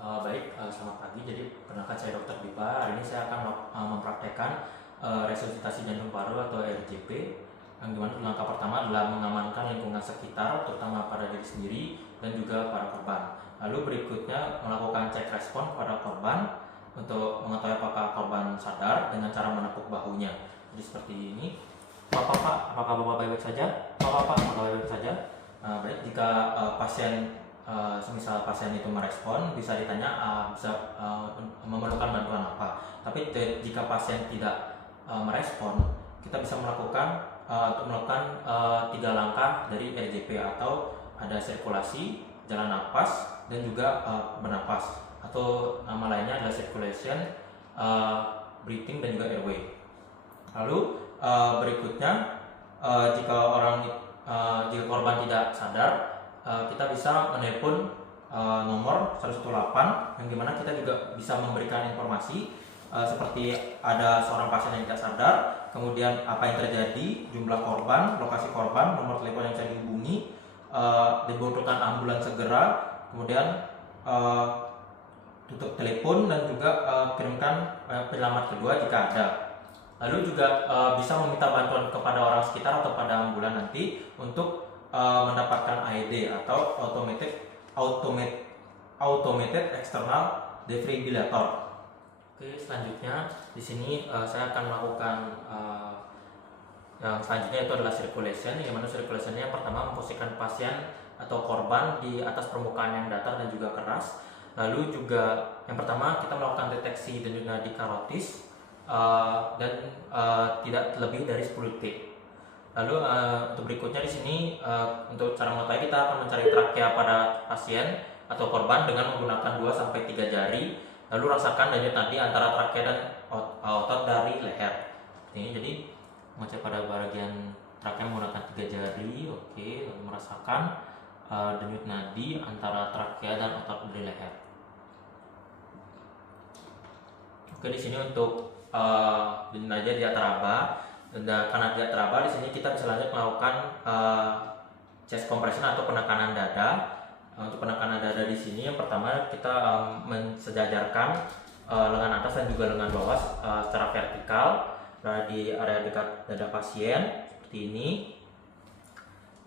Selamat pagi. Jadi, perkenalkan saya Dr. Dipa. Hari ini saya akan mempraktekkan resusitasi jantung paru atau RJP. Yang dimana langkah pertama adalah mengamankan lingkungan sekitar, terutama pada diri sendiri dan juga para korban. Lalu berikutnya melakukan cek respon kepada korban untuk mengetahui apakah korban sadar dengan cara menepuk bahunya. Jadi seperti ini. Pak, apakah Bapak baik-baik saja? Pak, apakah baik-baik saja? Baik, jika semisal pasien itu merespon, bisa ditanya memerlukan bantuan apa. Tapi jika pasien tidak merespon, kita bisa melakukan untuk melakukan 3 langkah dari RJP, atau ada sirkulasi, jalan napas, dan juga bernapas, atau nama lainnya adalah circulation, breathing, dan juga airway. Lalu berikutnya jika korban tidak sadar, kita bisa menelpon nomor 118, yang dimana kita juga bisa memberikan informasi seperti ada seorang pasien yang tidak sadar, kemudian apa yang terjadi, jumlah korban, lokasi korban, nomor telepon yang bisa dihubungi, dibutuhkan ambulans segera, kemudian tutup telepon, dan juga kirimkan penyelamat kedua jika ada. Lalu juga bisa meminta bantuan kepada orang sekitar atau pada ambulan nanti untuk mendapatkan AED atau automated external defibrillator. Oke, selanjutnya di sini saya akan melakukan yang selanjutnya itu adalah circulation, yang mana circulationnya yang pertama memposisikan pasien atau korban di atas permukaan yang datar dan juga keras. Lalu juga yang pertama kita melakukan deteksi denyut nadi karotis dan tidak lebih dari 10 detik. Lalu untuk berikutnya di sini untuk cara mengetahui, kita akan mencari trakea pada pasien atau korban dengan menggunakan 2-3 jari. Lalu rasakan denyut nadi antara trakea dan otot dari leher. Ini jadi mengecek pada bagian trakea menggunakan 3 jari. Oke, lalu merasakan denyut nadi antara trakea dan otot dari leher. Oke, di sini untuk denyut nadi dia teraba. Dan karena tidak teraba, di sini kita bisa lanjut melakukan chest compression atau penekanan dada. Untuk penekanan dada di sini yang pertama kita mensejajarkan lengan atas dan juga lengan bawah secara vertikal di area dekat dada pasien seperti ini.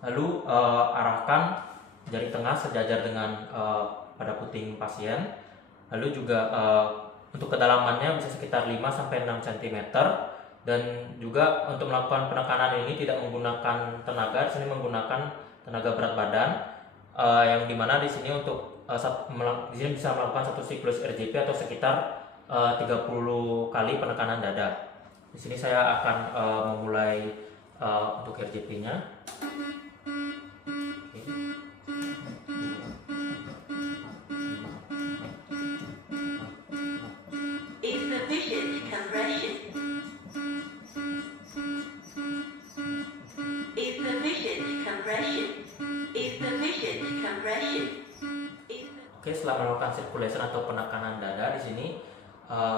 Lalu arahkan jari tengah sejajar dengan pada puting pasien. Lalu juga untuk kedalamannya bisa sekitar 5-6 cm. Dan juga untuk melakukan penekanan ini tidak menggunakan tenaga, di sini menggunakan tenaga berat badan, yang dimana di sini untuk di sini bisa melakukan satu siklus RJP atau sekitar 30 kali penekanan dada. Di sini saya akan memulai untuk RJP-nya. Oke, setelah melakukan circulation atau penekanan dada di sini,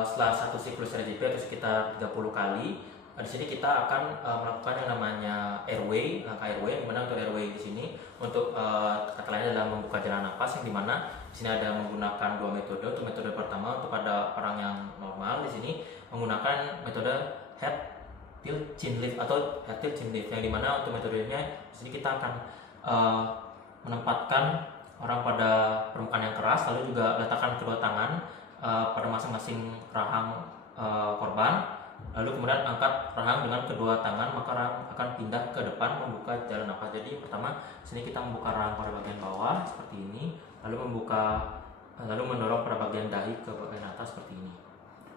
setelah satu siklus RJP atau sekitar 30 kali, di sini kita akan melakukan yang namanya airway, langkah airway, di mana untuk airway di sini untuk kata lainnya adalah membuka jalan nafas, yang dimana di sini ada menggunakan 2 metode. Untuk metode pertama untuk pada orang yang normal, di sini menggunakan metode head tilt chin lift atau head tilt chin lift, yang dimana untuk metodenya di sini kita akan menempatkan orang pada permukaan yang keras, lalu juga letakkan kedua tangan pada masing-masing rahang korban, lalu kemudian angkat rahang dengan kedua tangan, maka rahang akan pindah ke depan membuka jalan nafas. Jadi pertama sini kita membuka rahang pada bagian bawah seperti ini, lalu mendorong pada bagian dahi ke bagian atas seperti ini.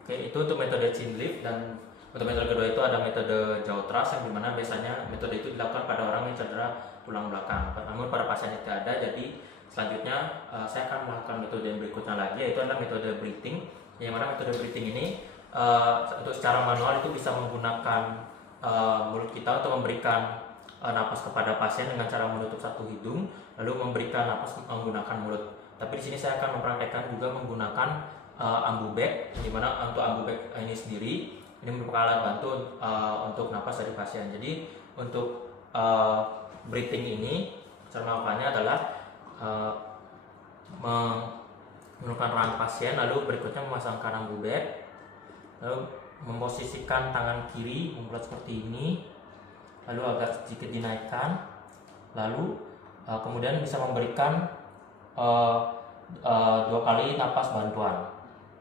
Oke, itu untuk metode chin lift. Dan untuk metode kedua itu ada metode jaw thrust, yang dimana biasanya metode itu dilakukan pada orang yang cedera tulang belakang. Namun pada pasien yang tidak ada, jadi selanjutnya saya akan melakukan metode yang berikutnya lagi, yaitu adalah metode breathing. Yang mana metode breathing ini untuk secara manual itu bisa menggunakan mulut kita untuk memberikan napas kepada pasien dengan cara menutup satu hidung, lalu memberikan napas menggunakan mulut. Tapi di sini saya akan mempraktekkan juga menggunakan ambu bag, di mana untuk ambu bag ini sendiri ini merupakan alat bantu untuk napas dari pasien. Jadi untuk breathing ini cara melakukannya adalah menurunkan rahang pasien, lalu berikutnya memasangkan ambu bed, lalu memposisikan tangan kiri membuat seperti ini, lalu agak sedikit dinaikkan, lalu kemudian bisa memberikan 2 kali napas bantuan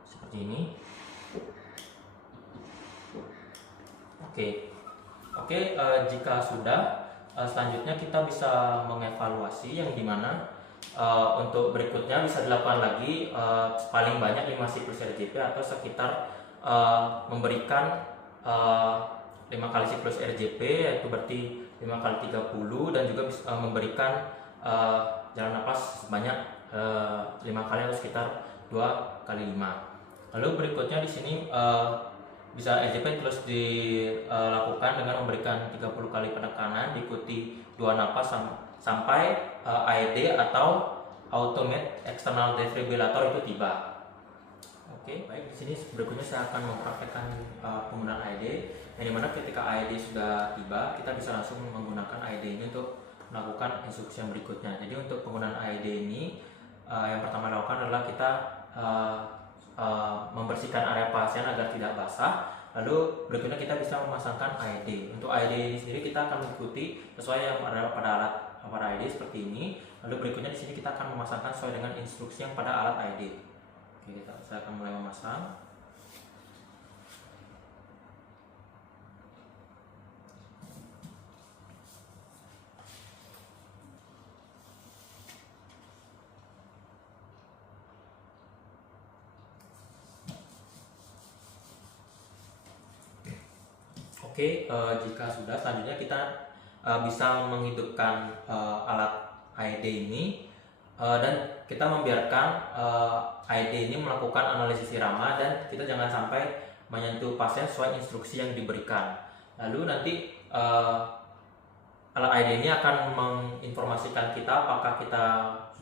seperti ini. Oke, jika sudah, selanjutnya kita bisa mengevaluasi yang dimana untuk berikutnya bisa dilakukan lagi paling banyak 5 siklus RJP atau sekitar memberikan 5 kali siklus RJP, yaitu berarti 5 kali 30, dan juga bisa memberikan jalan napas sebanyak 5 kali atau sekitar 2 kali 5. Lalu berikutnya di sini bisa RJP terus dilakukan dengan memberikan 30 kali penekanan diikuti 2 napas sampai AED atau Automated External Defibrillator itu tiba. Oke, baik, di sini berikutnya saya akan mempraktekkan penggunaan AED, yang dimana ketika AED sudah tiba, kita bisa langsung menggunakan AED ini untuk melakukan instruksi yang berikutnya. Jadi untuk penggunaan AED ini, yang pertama dilakukan adalah kita membersihkan area pasien agar tidak basah. Lalu berikutnya kita bisa memasangkan AED. Untuk AED ini sendiri kita akan mengikuti sesuai yang ada pada alat AED seperti ini. Lalu berikutnya di sini kita akan memasangkan sesuai dengan instruksi yang pada alat AED. Oke, saya akan mulai memasang. Oke, jika sudah, selanjutnya kita bisa menghidupkan alat AED ini, dan kita membiarkan AED ini melakukan analisis irama, dan kita jangan sampai menyentuh pasien sesuai instruksi yang diberikan. Lalu nanti alat AED ini akan menginformasikan kita apakah kita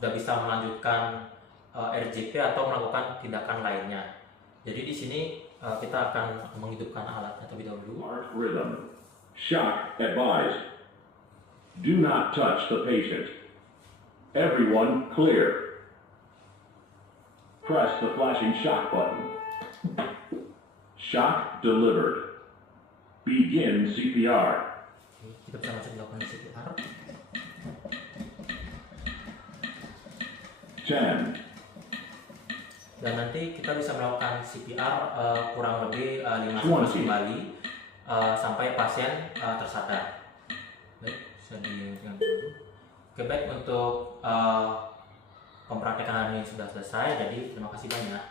sudah bisa melanjutkan RJP atau melakukan tindakan lainnya. Jadi di sini kita akan menghidupkan alatnya terlebih dahulu. Heart rhythm. Shock advised. Do not touch the patient. Everyone clear. Press the flashing shock button. Shock delivered. Begin CPR. Kita bisa langsung melakukan CPR. 10. Dan nanti kita bisa melakukan CPR kurang lebih 5 kali sampai pasien tersadar. Baik, bisa diingatkan dulu. Oke, baik, untuk pempraktekan ini sudah selesai, jadi terima kasih banyak.